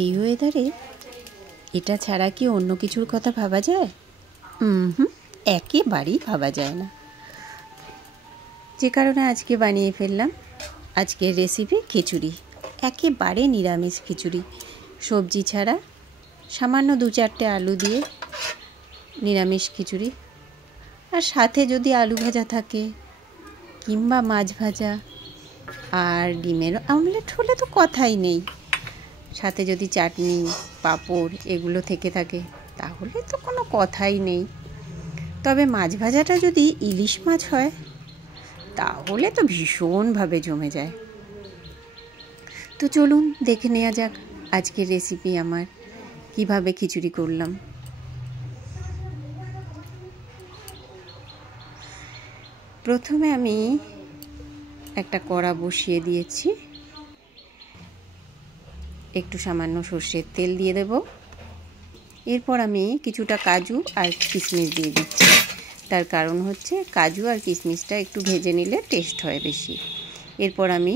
এই ওয়েদারে এটা ছাড়া কি অন্য কিছুর কথা ভাবা যায়? একেবারেই ভাবা যায় না। যে কারণে আজকে বানিয়ে ফেললাম আজকের রেসিপি খিচুড়ি। একেবারে নিরামিষ খিচুড়ি, সবজি ছাড়া, সামান্য 2-4টে আলু দিয়ে নিরামিষ খিচুড়ি। আর সাথে যদি আলু ভাজা থাকে কিংবা মাছ ভাজা আর ডিমের আমলেট হলে তো কথাই নেই। সাথে যদি চাটনি, পাঁপড় এগুলো থেকে থাকে তাহলে তো কোনো কথাই নেই। তবে মাছ ভাজাটা যদি ইলিশ মাছ হয় তাহলে তো ভীষণভাবে জমে যায়। তো চলুন দেখে নেওয়া যাক আজকের রেসিপি আমার কিভাবে খিচুড়ি করলাম। প্রথমে আমি একটা কড়া বসিয়ে দিয়েছি, একটু সামান্য সর্ষের তেল দিয়ে দেব। এরপর আমি কিছুটা কাজু আর কিশমিশ দিয়ে দিচ্ছি। তার কারণ হচ্ছে কাজু আর কিশমিশটা একটু ভেজে নিলে টেস্ট হয় বেশি। এরপর আমি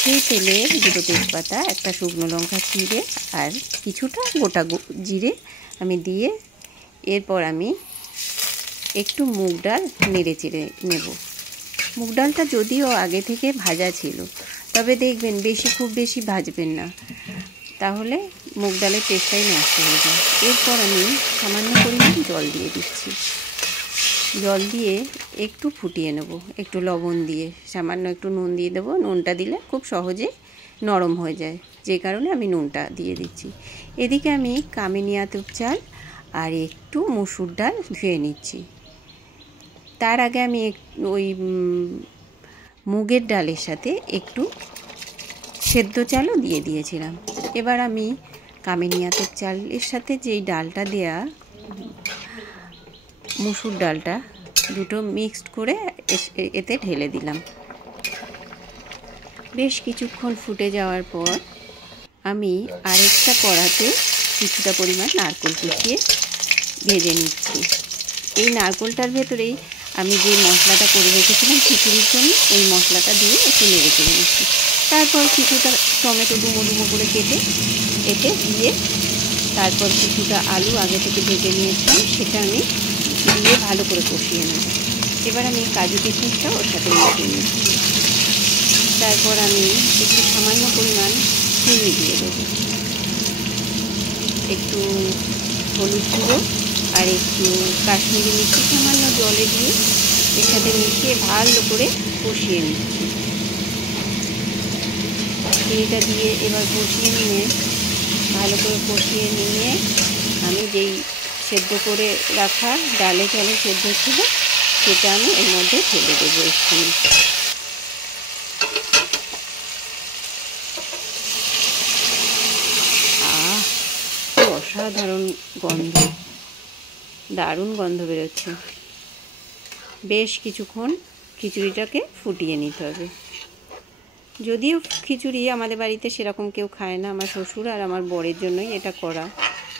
সেই তেলে 2টো তেজপাতা, একটা শুকনো লঙ্কা চিড়ে আর কিছুটা গোটা জিরে আমি দিয়ে এরপর আমি একটু মুগ ডাল নেড়ে চেড়ে নেব। মুগ ডালটা যদিও আগে থেকে ভাজা ছিল, তবে দেখবেন খুব বেশি ভাজবেন না, তাহলে মুগ ডালের টেস্টটাই নষ্ট হয়ে যায়। এরপর আমি সামান্য পরিমাণ জল দিয়ে দিচ্ছি। জল দিয়ে একটু ফুটিয়ে নেব, একটু লবণ দিয়ে, সামান্য একটু নুন দিয়ে দেবো। নুনটা দিলে খুব সহজে নরম হয়ে যায়, যে কারণে আমি নুনটা দিয়ে দিচ্ছি। এদিকে আমি কামিনী আতপ চাল আর একটু মসুর ডাল ধুয়ে নিচ্ছি। তার আগে আমি ওই মুগের ডালের সাথে একটু সেদ্ধ চালও দিয়ে দিয়েছিলাম। এবার আমি কামিনী আতপ চালের সাথে যেই ডালটা দেয়া মসুর ডালটা দুটো মিক্সড করে এতে ঢেলে দিলাম। বেশ কিছুক্ষণ ফুটে যাওয়ার পর আমি আরেকটা কড়াতে কিছুটা পরিমাণ নারকেল কুচিয়ে ভেজে নিচ্ছি। এই নারকেলটার ভেতরেই আমি যে মশলাটা করে রেখেছিলাম খিচুড়ির জন্য, এই মশলাটা দিয়ে একটু নেড়ে চেড়ে নিচ্ছি। তারপর কিছুটা টমেটো ডুমো ডুমো করে কেটে এতে দিয়ে, তারপর কিছুটা আলু আগে থেকে ভেজে নিয়েছিলাম সেটা আমি দিয়ে ভালো করে কষিয়ে নেব। এবার আমি কাজু কিশমিশটা ওর সাথে মিশিয়ে নিচ্ছি। তারপর আমি একটু সামান্য পরিমাণ চিনি দিয়ে দেবো, একটু হলুদ গুঁড়ো আর একটু কাশ্মীরি মিষ্টি সামান্য জলে দিয়ে এর সাথে মিশিয়ে ভালো করে কষিয়ে নিচ্ছি। চিনিটা দিয়ে এবার কষিয়ে নিয়ে ভালো করে কষিয়ে নিয়ে আমি যেই সেদ্ধ করে রাখা ডালে চালে সেদ্ধ ছিল সেটা আমি এর মধ্যে ফেলে দেবো এক্ষুনি। অসাধারণ গন্ধ, দারুণ গন্ধ বেরোচ্ছে। বেশ কিছুক্ষণ খিচুড়িটাকে ফুটিয়ে নিতে হবে। যদিও খিচুড়ি আমাদের বাড়িতে সেরকম কেউ খায় না, আমার শ্বশুর আর আমার বরের জন্যই এটা করা,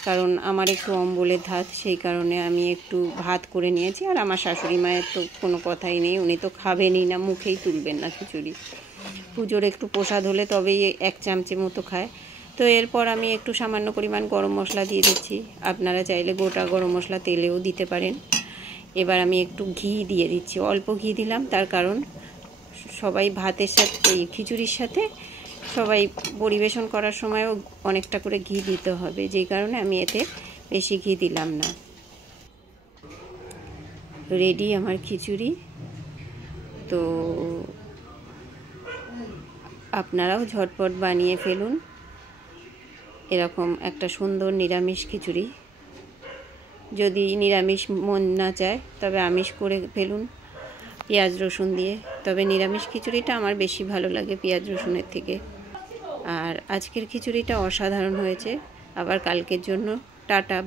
কারণ আমার একটু অম্বলের ধাত, সেই কারণে আমি একটু ভাত করে নিয়েছি। আর আমার শাশুড়ি মায়ের তো কোনো কথাই নেই, উনি তো খাবেনই না, মুখেই তুলবেন না খিচুড়ি। পুজোর একটু প্রসাদ হলে তবেই 1 চামচে মতো খায়। তো এরপর আমি একটু সামান্য পরিমাণ গরম মশলা দিয়ে দিচ্ছি। আপনারা চাইলে গোটা গরম মশলা তেলেও দিতে পারেন। এবার আমি একটু ঘি দিয়ে দিচ্ছি, অল্প ঘি দিলাম, তার কারণ সবাই ভাতের সাথে, এই খিচুড়ির সাথে সবাই পরিবেশন করার সময়ও অনেকটা করে ঘি দিতে হবে, যেই কারণে আমি এতে বেশি ঘি দিলাম না। রেডি আমার খিচুড়ি। তো আপনারাও ঝটপট বানিয়ে ফেলুন এরকম একটা সুন্দর নিরামিষ খিচুড়ি। যদি নিরামিষ মন না চায় তবে আমিষ করে ফেলুন পেঁয়াজ রসুন দিয়ে। তবে নিরামিষ খিচুড়িটা আমার বেশি ভালো লাগে পেঁয়াজ রসুনের থেকে। আর আজকের খিচুড়িটা অসাধারণ হয়েছে। আবার কালকের জন্য টাটা।